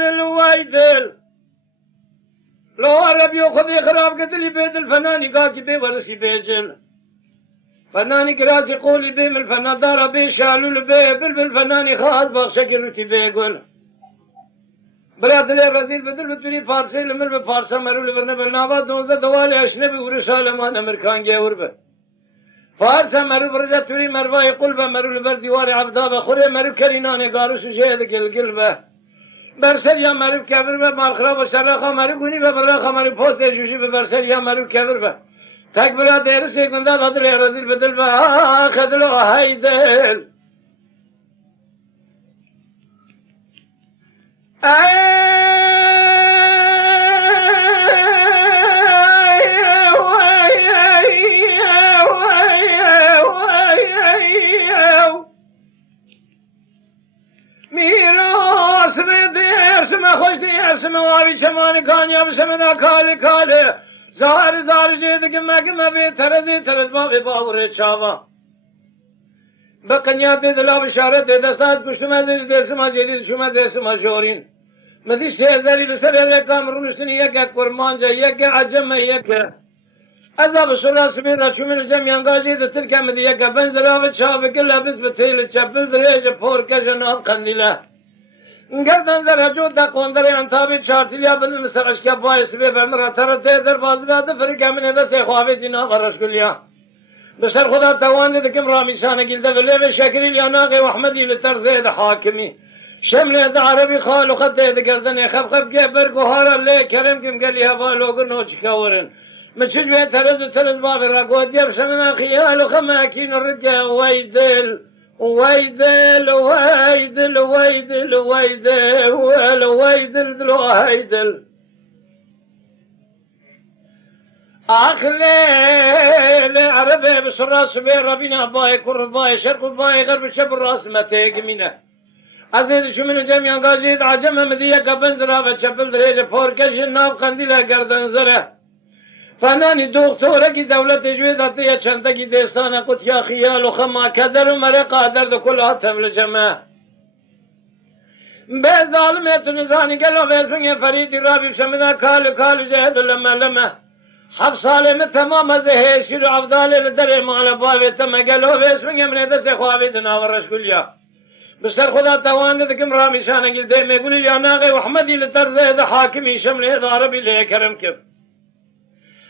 الويدل لو عرب ياخذ خراب قتلي بيد الفنان قاكي بي ورسي بيجل فناني كراس يقول بي من الفنان دار بي شالو البي بالفناني خاص بخشكل وتي بيقول براد لي رزيل بدل بتري فارسي لمر بفارسا مرو لبرنا بالنابا دوزا دوالي اشنبي ورسالة مان امريكان جاور به فارسا مرو برجا تري مروا يقول بمرو لبر ديواري عبدا بخوري مرو كريناني قارو سجيد قلقل به برسل يا مرو كبر به مالخرا بشرخا مرو قوني ببرخا مرو پوست جوشي ببرسل يا مرو كبر به تك براد دير سيكوندا بدل لي رزيل بدل به خدلو هايدل میراث بدر سم خوش دیر سم واری چمانی کانیاب سمنا کالی کالی زار زار جید که مگه به ترزی ترز با به باور چاوا بکنیا دل بشارت دستات کشتم از درسم از جدید شما درسم از جورین مدی سهزاری بسر کامرون استنی یک کرمانجا یک عجم یک عذاب سرا سمیر چومن جمعیان گاجی دتر که مدی یک بنزرا و چاب کلا بس بتیل چپل دریج پور کجناب خندیلا گردن در جو تا کندر انتابی چارتیلیا بندن سرش که باعث به بمر تر در بازگاه فری کمن دست خوابه دینا ورش کلیا بسر خدا توانی دکم رامیشان گلده ولی شکری لیاناقی و احمدی لترزید حاکمی شمل ده عربی خالو خد ده گردن خب خب که برگوهارا لی کرم کم گلی هوا لوگو نوچکاورن مچل به ترز باب را گودیم شمنا خیالو خماکین رگا ویدل ويدل ويدل ويدل ويدل ويدل ويدل أخلي عربي بسراس بي ربنا باي كر باي شرق باي غرب شبر راس متيق منه أزيد شو من جميع قازيد عجم مدية كبنزرا بشبل دريج فوركش الناب قنديلا قردن زره فنانی دکتره کی دولت جوید آتی چنده کی دستانه کت یا خیال و خما کدر و مره قادر دو کل آتم لجمه به ظالمت نزانی گلو ویسمین فریدی رابی شمنا کال جهد لما لما حب سالم تمام از هشیر عبدال لدر مال باوی تم گلو ویسمین من دست خوابی دناورش کلیا بسر خدا توانه دکم رامیشانه گل ده میگولی یا ناغی وحمدی لترزه حاکمی شمله داربی لیکرم کب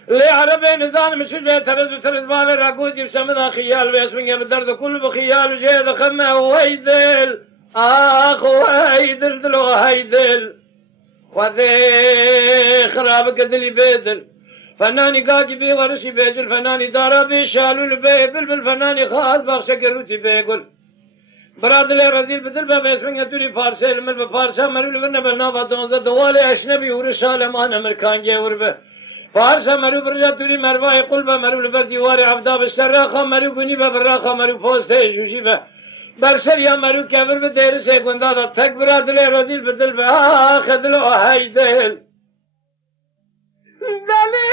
لي عربي نزان مشجع ترز بابي راكود يسمى خيال ويسمى بدرد كل بخيال جيد خمه ويدل ويدل دلو هيدل وذي خرابك دلي بيدل فناني قاقي بي ورشي بيجل فناني دارا بي شالو البي بلبل فناني خاص بخشا قروتي بيقول براد لي رزيل بدل بابي اسمه تولي فارسي المر بفارسا مرو لبنا بلنافا دونزا دوالي اشنبي ورسالة مان امريكان جاور به فارسا مرو برجا توری مروای قلبه مرو لبر دیوار عبدا بسراخا مرو گونی به براخا مرو پوسته جوشی به برسر یا مرو کبر به دیر سے گندا دا تک برا دل رزیل بدل به آخ دل و های دل دلی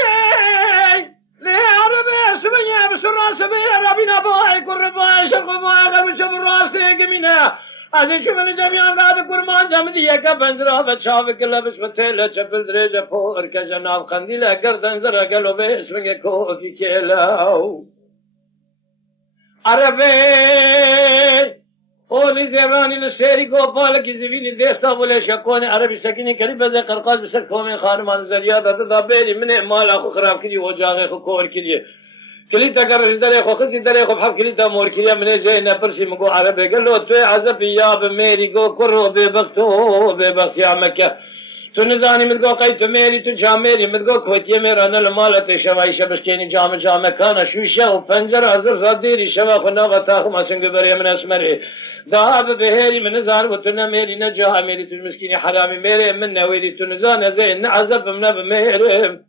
لی عربی اسمی بسر راسمی ربی نبای کربای شقبای غرب شب راسته گمینه ازی شو من جمعیان داد کرمان جمع دیگه که بنزرا و چاو که لبس و تیل چپل دریج پور که جناب خندیله گردن زره گلو به اسمه کوکی کلاو عربی اولی زیرانی لسیری گوپال کی زوینی دیستا بوله شکونه عربی سکینی کری بزه قرقاز بسر کومین خانمان زریا داده دا بیری من مالا خو خراب کری و جاغه خو کور کریه کلیتا کرش داره خو خزی داره خو بحب کلیتا مور کریا منه جای نپرسی مگو عربی گلو توی عذب یاب میری گو کرو بے بخت یا مکه تو نزانی مدگو قی تو میری تو جا میری مدگو کوتیه میرانه لمالت شوایی شبشکینی جام کانا شوشه و پنجر حضر زادیری شوا خنا و تاخم اسنگ بری من اسمری دعاب بهری من نزان و تو نمیری نجاها میری تو مسکینی حرامی میری من نویری تو نزان زین عذب من بمیرم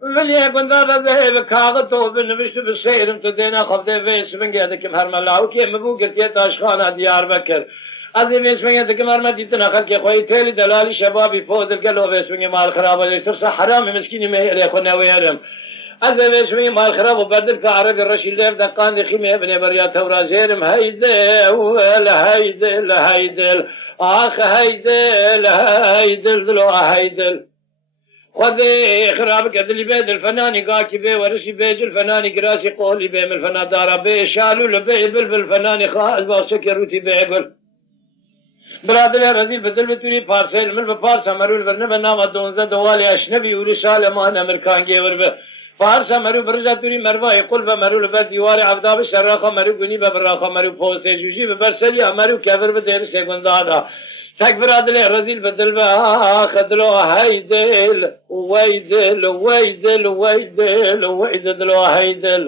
ولی گندار ذهب کاغذ تو بنوشت بسیرم تو دینا خفته ویس من گرده کم هر ملاو که مبو گرتی تاشخانه دیار بکر از این ویس من گرده کم هر مدیتن اخر که خواهی تیلی دلالی شبابی پودر گلو ویس من مال خراب است تو حرام مسکینی مهره خو نویرم از وشمی مال خراب و بدل که عربی رشید لیف دقان خیمه ابن بریا تورا زیرم هیدل هیدل هیدل آخ هیدل هیدل دلو هیدل خذ خراب كدلي بيد الفناني قاكي بي ورشي بيج الفناني قراسي قولي بي من الفنان دارا بي شالو لبي بالفناني خاز باوسك يروتي بي يقول برادر رزيل بدل بتوري فارسيل من بفارسا مرول برنبه ناما دونزا دوالي اشنبي ورسالة مان امريكان جيور به فارسا مرو برزا توري مروا يقول بمرول بد ديواري عبدا بشراخا مرو قني ببراخا مرو پوسته جوجي ببرسلي مرو كفر بدير سيگوندادا تك برادر رزيل بدل به خدلو هيدل ويدل ويدل ويدل ويدل هيدل